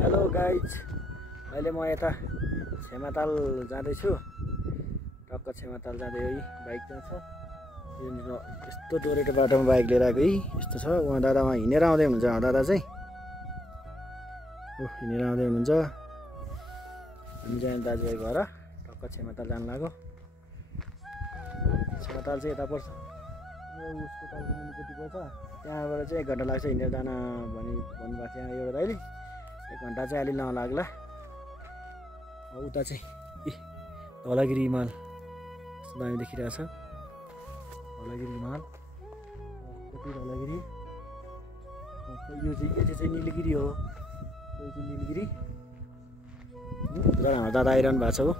Hello guys, अहिले म यता छेमाताल जाँदैछु। टक्क छेमाताल जाँदै है बाइक जान्छ। यस्तो डोरेटो बाटोमा बाइक लिएर आएको है, यस्तो छ। उहाँ दादा उहाँ हिँडेर आउँदै हुनुहुन्छ। दादा चाहिँ हिँडेर आउँदै हुनुहुन्छ। हामी जाने दाजुभाइ भएर टक्क छेमाताल जानु लाग्यो। छेमाताल चाहिँ यता पर्छ, उसको तालको मुनिपट्टि पर्छ। त्यहाँबाट चाहिँ 1 घन्टा लाग्छ हिँडेर जान भन्नुभएको थियो एउटा दाइले। 1 घन्टा चाहिँ अलि नलाग्ला। उता चाहिँ धौलागिरी हिमाल कस्तो दामी देखिरहेको छ। धौलागिरी हिमाल कति धौलागिरी, यो चाहिँ निलगिरी हो। यो चाहिँ निलगिरी। हाम्रो दादा आइरहनु भएको छ हो।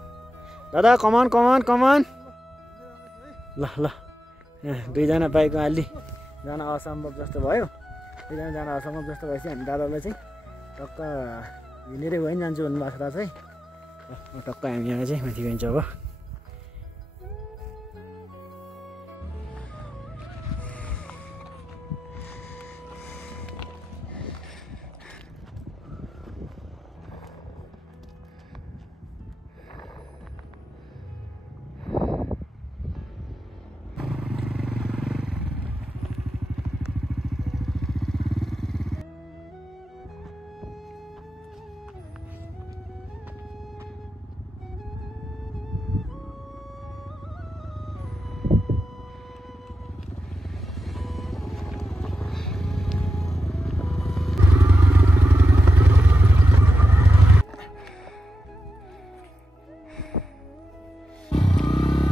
दादा कमान कमान कमान। ल ल, दुईजना बाइकमा अलि जान असम्भव जस्तो भयो। दुईजना जान असम्भव जस्तो भएपछि हामी दादालाई चाहिँ टक्क हिँडेरै गयो नि जान्छु भन्नुभएको छ। दादा चाहिँ टक्क हामी यहाँ चाहिँ माथि गइन्छ अब।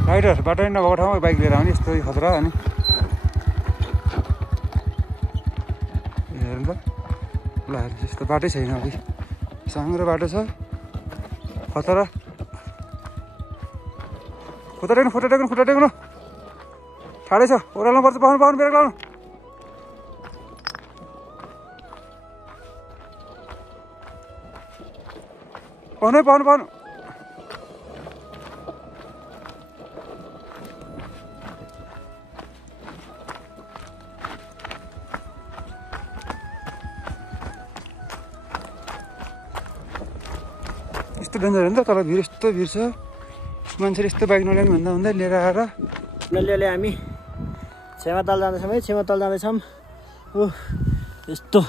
राइडर बाटो नभएको ठाउँमा बाइक लिएर आउने यस्तो खतरा अनि हेर्नु त ल, यस्तो बाटै छैन। अघि साङ्ग्रो बाटो छ, खतरा। खुट्टा टेक्नु ठाडै छ। ओह्राल्नु पर्छ, पाउनु ब्रेक लाउनु। पाउनु यस्तो डेन्जर हो नि त। तर भिड यस्तो भिड छ, मान्छेले यस्तो बाइक नल्याउनु भन्दा लिएर आएर नलिएले हामी छेमाताल जाँदैछौँ है। छेमाताल जाँदैछौँ। यस्तो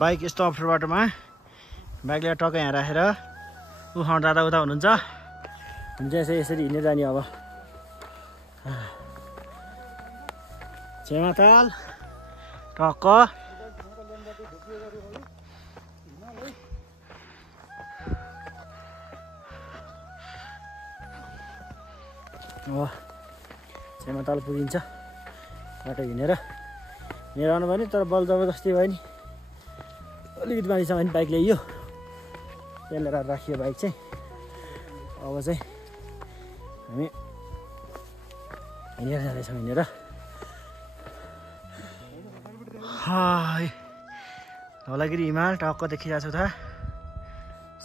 बाइक यस्तो अप्ठ्यारो बाटोमा बाइक लिएर टक्कै यहाँ राखेर दादा उता हुनुहुन्छ। हामी चाहिँ यसरी हिँडेर जाने अब। छेमाताल टक्क छेमाताल पुगिन्छ बाटो हिँडेर आउनु भयो नि। तर बल जबरजस्ती भयो नि, अलिकति माथिसम्म नि बाइक ल्याइयो, त्यसले राखियो बाइक चाहिँ। अब चाहिँ हामी हिँडेर जाँदैछौँ। हिँडेर धौलागिरी हिमाल टक्क देखिरहेको छु त।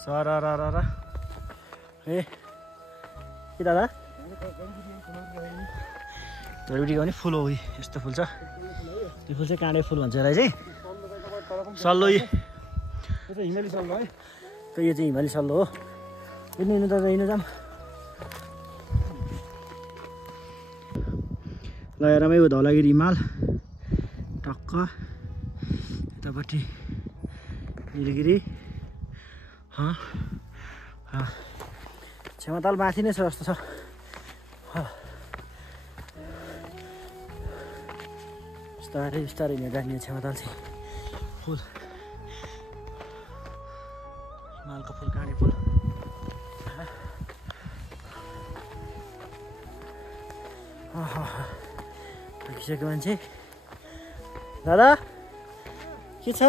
सर के दादा धौलागिरीको पनि फुल हो। यस्तो फुल छ, त्यो फुल चाहिँ काँडे फुल भन्छ यसलाई चाहिँ। सल्लो हिमाली सल्लो है, यो चाहिँ हिमाली सल्लो हो। हिँड्नु दादा, हिँड्नु जाऊँ। ल हेरमै यो धौलागिरी हिमाल टक्क यतापट्टि निलगिरी। छेमाताल माथि नै छ जस्तो छ। बिस्तारै हिँडेर जाने छेमाताल चाहिँ। फुल हिमालको फुल, काँडे फुल। थाकिसक्यो मान्छे। दादा के छ?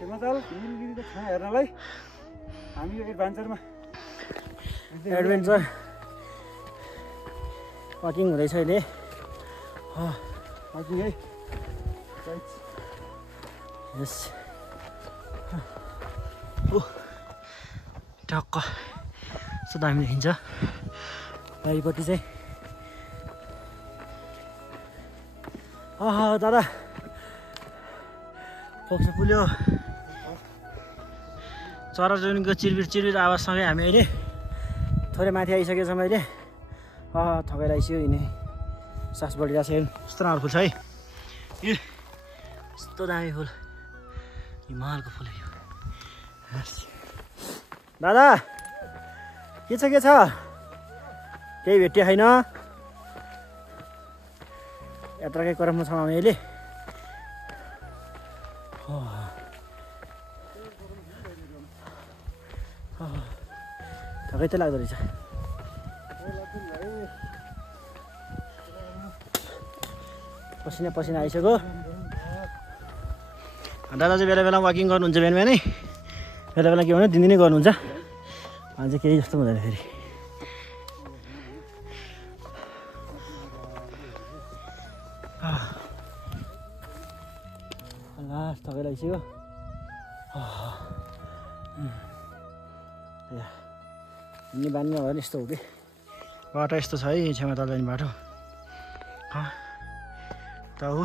छेमाताल निलगिरीको ठाउँ हेर्नलाई हामी यो एडभेन्चरमा एडभेन्चर वकिङ हुँदैछ अहिले। वकिङ है। यस टक्क यस्तो दामी देखिन्छ। बाहिरपट्टि चाहिँ दादा फोक्सो पुल्यो चरा चुरुङ्गीको चिरबिर आवाजसँगै हामी अहिले थोरै माथि आइसकेको छौँ अहिले थकाइ आइसक्यो हिँड्ने सास बढिरहेको छ यस्तो राम्रो फुल छ है यो यस्तो दामी फुल हिमालको फुल यो दादा के छ केही भेट्यो छैन यात्राकै क्रममा छौँ हामी अहिले थकै त लाग्दो रहेछ पसिना आइसक्यो दादा चाहिँ बेला बेला वाकिङ गर्नुहुन्छ बिहानै बेला बेला के भन्यो दिनदिनै गर्नुहुन्छ आज केही जस्तो हुँदैन फेरि लास्ट थकै लागिसक्यो हिँड्ने बानी नभएर यस्तो हो कि बाटो यस्तो छ है छेउमा तल जाने बाटो ताउ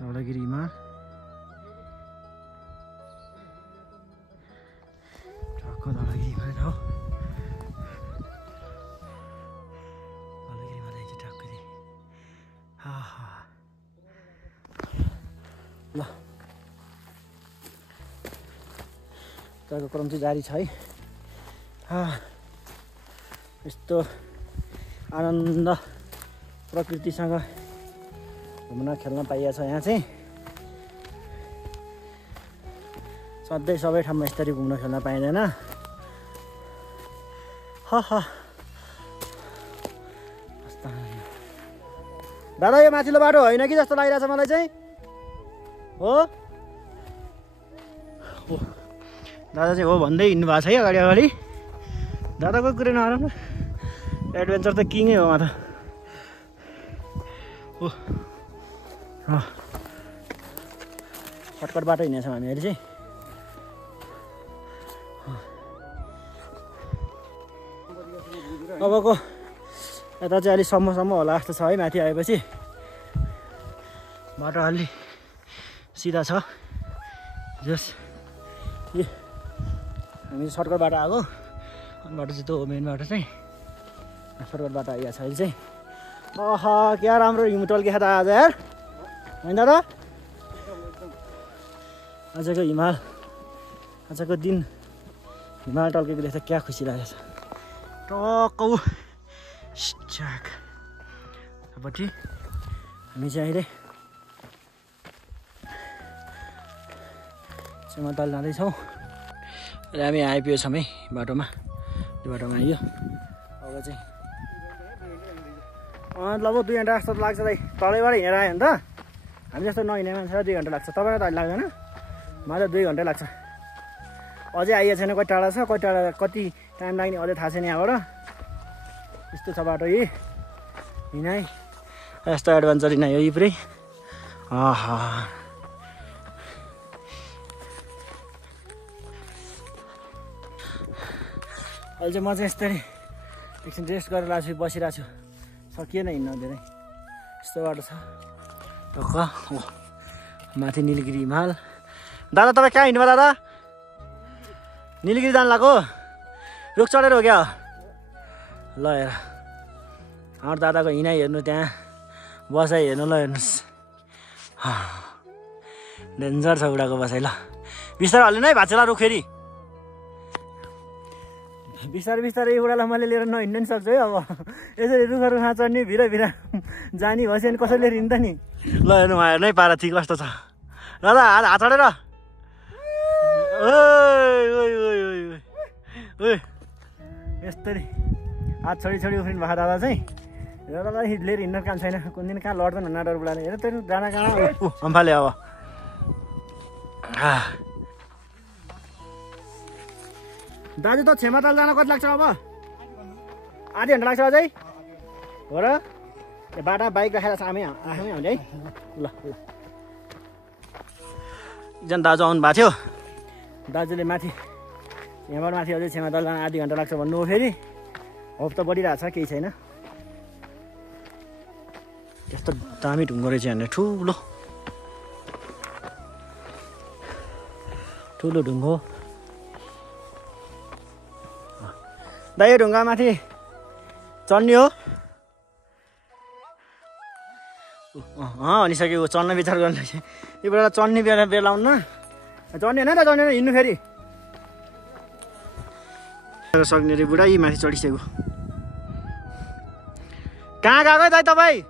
धौलागिरीमा टक्क धौलागिरीमा जाऊ धौलागिरीमा जान्छ टक्क ल तर्को क्रम चाहिँ जारी छ है यस्तो आनन्द प्रकृतिसँग घुम्न खेल्न पाइएको छ यहाँ चाहिँ सधैँ सबै ठाउँमा यसरी घुम्न खेल्न पाइँदैन दादा यो माथिल्लो बाटो होइन कि जस्तो लागिरहेछ मलाई चाहिँ हो दादा चाहिँ हो भन्दै हिँड्नु भएको छ है अगाडि दादाको कुरै नराम्रो एडभेन्चर त किङै हो म त सर्टकट बाटो हिँडेको छौँ हामी अहिले चाहिँ अबको यता चाहिँ अलिक सम्म होला जस्तो छ है माथि आएपछि बाटो अलि सिधा छ जस हामी सर्टकट बाटो आएको बाटो चाहिँ त्यो मेन बाटो चाहिँ सर्टकट बाटो आइएको छ अहिले चाहिँ क्या राम्रो हिउँ टल्किया त आज यार होइन दादा आजको हिमाल आजको दिन हिमाल टल्केको देख्दा क्या खुसी लागेको छ टक्क पट्टि हामी चाहिँ अहिले सेमाताल जाँदैछौँ र हामी आइपुगेछौँ है बाटोमा त्यो बाटोमा आइयो अब चाहिँ लगभग 2 घन्टा जस्तो लाग्छ दाइ तलैबाट हिँडेर आयो भने त हामी जस्तो नहिँड्ने मान्छेलाई 2 घन्टा लाग्छ तपाईँलाई त अहिले लाग्दैन मलाई 2 घन्टै लाग्छ अझै आइएको छैन कति टाढा छ कति टाइम लाग्ने अझै थाहा छैन यहाँबाट यस्तो छ बाटो यी हिँडाइ यस्तो एडभेन्चर हिँडाइ हो यी पुरै अहिले चाहिँ म चाहिँ यस्तै एकछिन रेस्ट गरेर लाग्छु बसिरहेको छु सकिएन हिँड्न धेरै यस्तो बाटो छ टक्क माथि निलगिरी हिमाल दादा तपाईँ कहाँ हिँड्नुभयो दादा निलगिरी जानु लाग्यो रुख चढेर हो क्या ल हेर हाम्रो दादाको हिँडाइ हेर्नु त्यहाँ बसाइ हेर्नु ल हेर्नुहोस् डेन्जर छ उडाको बसाइ ल बिस्तारै हल्लिनु है भाँचेला रुख फेरि बिस्तारै एउटालाई मैले लिएर नहिँड्नु नि सक्छु है अब यसरी रुखहरू नचढ्ने भिरा जानी भएपछि अनि कसैले हिँड्दा नि ल हेर्नु हेर्नु है पारा ठिक कस्तो छ दादा हात चढेर यस्तरी हात छोडी उफ्रिनु भएको दादा चाहिँ दादालाई लिएर हिँड्नु काम छैन कुन दिन कहाँ लड्दैन भन्ने डर बुढाले हेर त्यो डाँडा कहाँ अम्फाले अब दाजु त छेमाताल जान कति लाग्छ अब आधी घन्टा लाग्छ अझै हो र बाटा बाइक राखेर आफै हामीले है ल एकजना दाजु आउनु भएको थियो दाजुले माथि यहाँबाट माथि अझै छेमाताल जान आधी घन्टा लाग्छ भन्नु हो फेरि हप त बढिरहेछ केही छैन। त्यस्तो दामी ढुङ्गो रहेछ यहाँनिर ठुलो ठुलो ढुङ्गो। दाइ यो ढुङ्गा माथि चढ्ने हो? भनिसक्यो चढ्न विचार गर्नु यो बेला चढ्ने बेला आउनु न चढ्ने होइन त चढ्ने हिँड्नु फेरि सक्ने रे बुढा यी माथि चढिसक्यो। कहाँ गएको दाइ तपाईँ?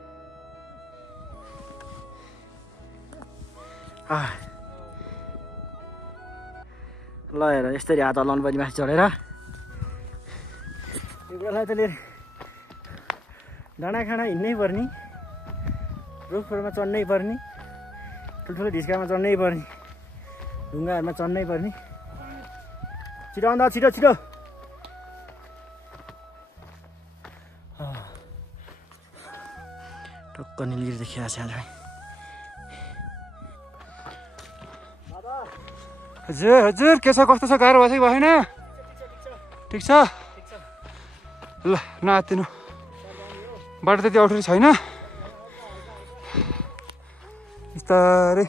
ल हेर यस्तरी हात हल्लाउनु पर्ने माथि चढेर। यो बेला त लिएर डाँडाखाँडा हिँड्नै पर्ने, रुखहरूमा चढ्नै पर्ने, ठुल्ठुलो ढिस्कामा चढ्नै पर्ने, ढुङ्गाहरूमा चढ्नै पर्ने। छिटो आउँदा छिटो छिटो। टक्क निलिएर देखिरहेको छ यहाँलाई। हजुर हजुर के छ कस्तो छ गाह्रो भएको भएन? ठिक छ ल नआत्तिनु बाटो त्यति अप्ठ्यारो छैन बिस्तारै।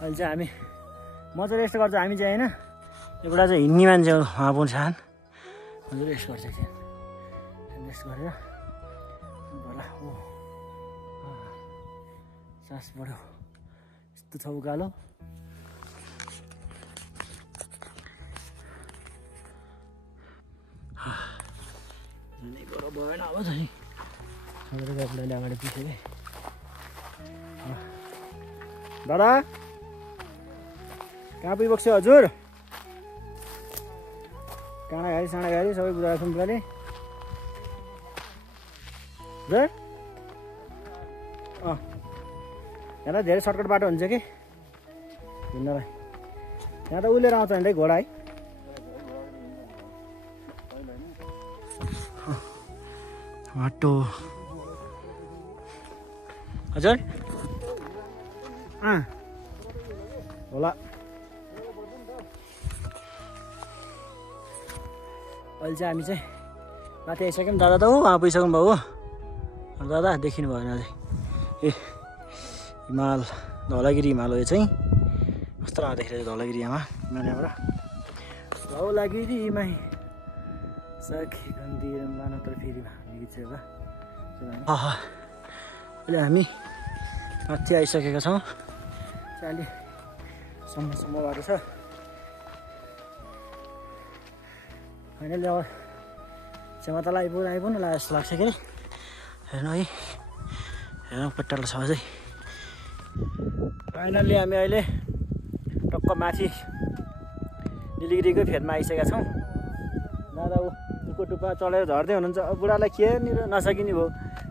अहिले चाहिँ हामी म चाहिँ रेस्ट गर्छु, हामी चाहिँ होइन एउटा चाहिँ हिँड्ने मान्छे हो उहाँ पनि छन् हजुर रेस्ट गर्छ रेस्ट गरेर बल्ल हो सास बढ्यो यस्तो छ उकालो। भएन अब चाहिँ बुढाले अगाडि पुगेँ। दादा कहाँ पुगिबक्स्यो हजुर? काँडाघारी साँडाघारी सबै बुढा सुनपुराले हजुर। यहाँ त धेरै सर्टकट बाटो हुन्छ कि हिँड्नलाई। यहाँ त उलेर आउँछ नि घोडा है। बाटो हजुर होला अहिले चाहिँ हामी चाहिँ माथि आइसक्यौँ। दादा त हो उहाँ पुगिसक्नु भयो हो दादा देखिनु भएन अझै। ए हिमाल धौलागिरी हिमाल हो यो चाहिँ कस्तो राम्रो देखिरहेको धौलागिरी यहाँबाट धौलागिरीमै सखी गन्धीर लान तर फेरि गीत छ एउटा। अहिले हामी माथि आइसकेका छौँ। अलि सम्म बाटो छ। फाइनली अब क्षमतालाई आइपुग्नु होला जस्तो लाग्छ के अरे। हेर्नु है हेर्नु पट्टालो छ अझै। फाइनल्ली हामी अहिले टक्क माथि निलिगिरीको फेदमा आइसकेका छौँ। दादा ऊ रुखो टुप्पा चढेर झर्दै हुनुहुन्छ। अब बुढालाई खेर्ने नसकिने भयो।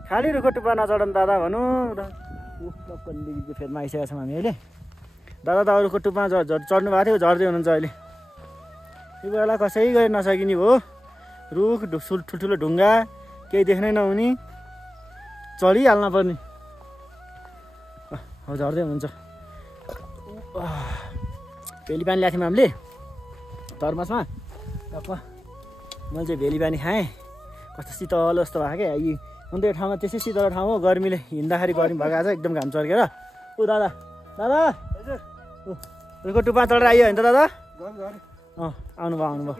खालि रुखो टुप्पा नचढ्नु दादा भनौँ र ऊ टक्क निलिगिरीको फेदमा आइसकेका छौँ हामी अहिले। दादा त अरूको टुप्पामा चढ्नु भएको थियो झर्दै हुनुहुन्छ अहिले। यो बेला कसै गरी नसकिने भयो। रुख ठुल्ठुलो ढुङ्गा केही देख्नै नहुने चढिहाल्न पर्ने हो झर्दै हुनुहुन्छ। भेली पानी ल्याएको थियौँ हामीले थर्मसमा टक्क मैले चाहिँ भेली पानी खाएँ। कस्तो शीतल जस्तो भएको क्या यी अन्त यो ठाउँमा त्यसै शीतल ठाउँ हो। गर्मीले हिँड्दाखेरि गर्मी भएको छ एकदम घाम चर्केर। ऊ दादा दादा रुखको टुप्पा चढेर आइयो होइन त दादा? आउनुभयो।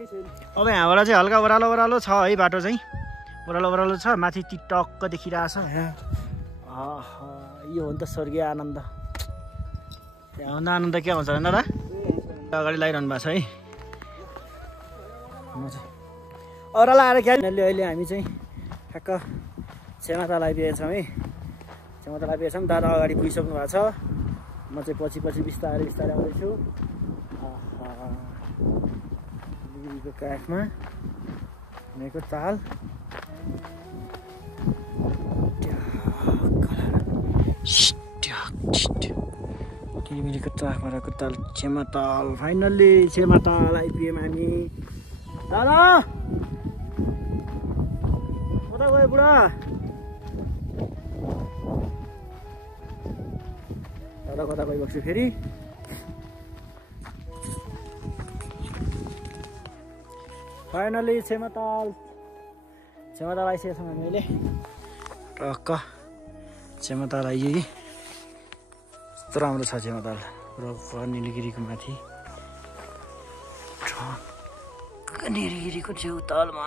अब यहाँबाट चाहिँ हल्का ओह्रालो छ है बाटो चाहिँ ओह्रालो छ। माथि ती टक्क देखिरहेछ। यो हो नि त स्वर्गीय आनन्द। त्यहाँभन्दा आनन्द के आउँछ होइन दादा? अगाडि लगाइरहनु भएको छ है। ओह्रालो आएर क्या अहिले हामी चाहिँ ठ्याक्क क्षमता आइपुगेछौँ है। क्षमता आइपुगेछौँ। दादा अगाडि पुगिसक्नु भएको छ। म चाहिँ पछि बिस्तारै आउँदैछु। निलिगिरीको काखमा हुनेको ताल किरिमिरीको चाखमाराको ताल छेमाताल फाइनल्ली छेमाताल आइपुग्यौँ हामी। दादा कता गयो बुढा? दादा कता गइबस्छु फेरि? फाइनल्ली छेमाताल आइसकेको छु मैले टक्क छेमाताल आइयो कि कस्तो राम्रो छ छेमाताल पुरा निलगिरीको माथि ठक्क निलगिरीको छेउतालमा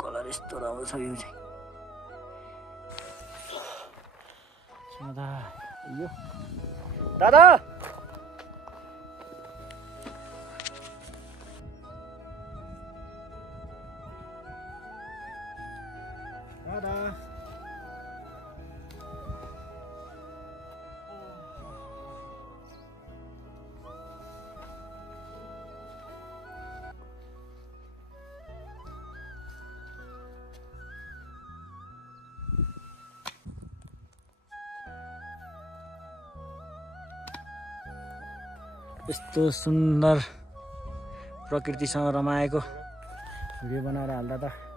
कलर यस्तो राम्रो छ यो चाहिँ छेमाताल यो दादा यस्तो सुन्दर प्रकृतिसँग रमाएको भिडियो बनाएर हाल्दा त